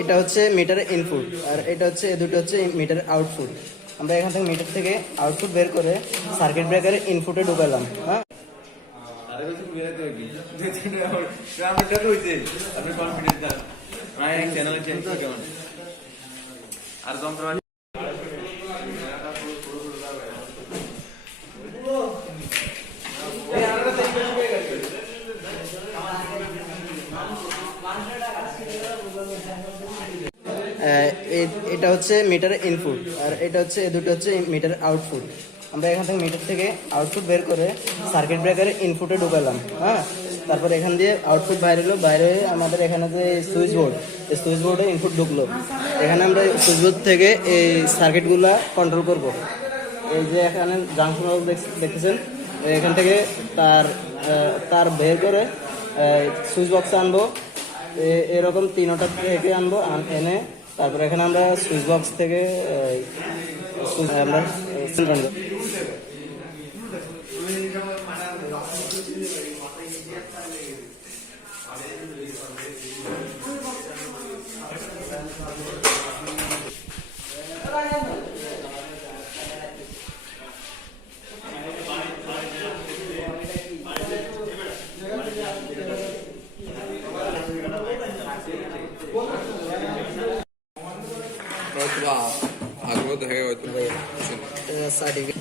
এটা হচ্ছে metre input আর এটা হচ্ছে দুটো হচ্ছে মিটার আউটপুট। আমরা এখান থেকে মিটার থেকে আউটপুট বের করে সার্কিট ব্রেকারের ইনপুটে ঢুকালাম। হ্যাঁ, এটা হচ্ছে মিটার ইনপুট আর এটা হচ্ছে দুটো হচ্ছে মিটার আউটপুট। আমরা এখান থেকে মিটার থেকে আউটপুট বের করে সার্কিট ব্রেকারের ইনপুটে ঢুকালাম। হ্যাঁ, তারপর এখান দিয়ে আউটপুট বাইরে হলো, বাইরে হয়ে আমাদের এখানে যে সুইচ বোর্ড, এই সুইচ বোর্ডে ইনপুট ঢুকলো। এখানে আমরা সুইচ বোর্ড থেকে এই সার্কিটগুলো কন্ট্রোল করব। এই যে এখানে জাংশন দেখতেছেন, এখান থেকে তার বের করে সুইচ বক্সে আনবো। এরকম তিনটা থেকে আনবো, এনে তারপরে এখানে আমরা সুইচ বক্স থেকে আমরা আগ্রহ দেখা হয়তো সার্টিফিকেট।